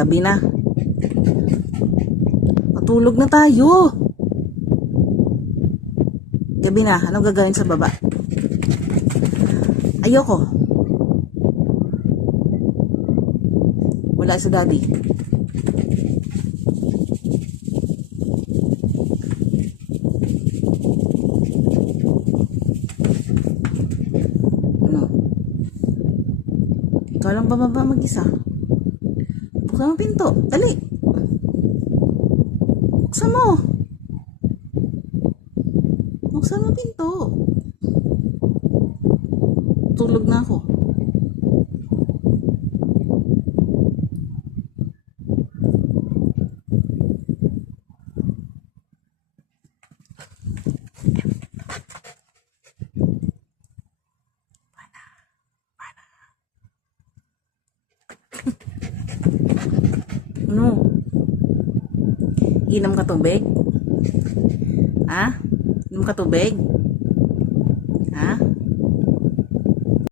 Gabi na. Matulog na tayo. Gabi na. Anong gagawin sa baba? Ayoko. Wala si daddy. Ano? Ikaw lang bababa mag-isa. Buksan mo pinto. Dali. Buksan mo. Buksan mo pinto. Tulog na ako. Ano? Inom ka tubig? Ha? Inom ka tubig?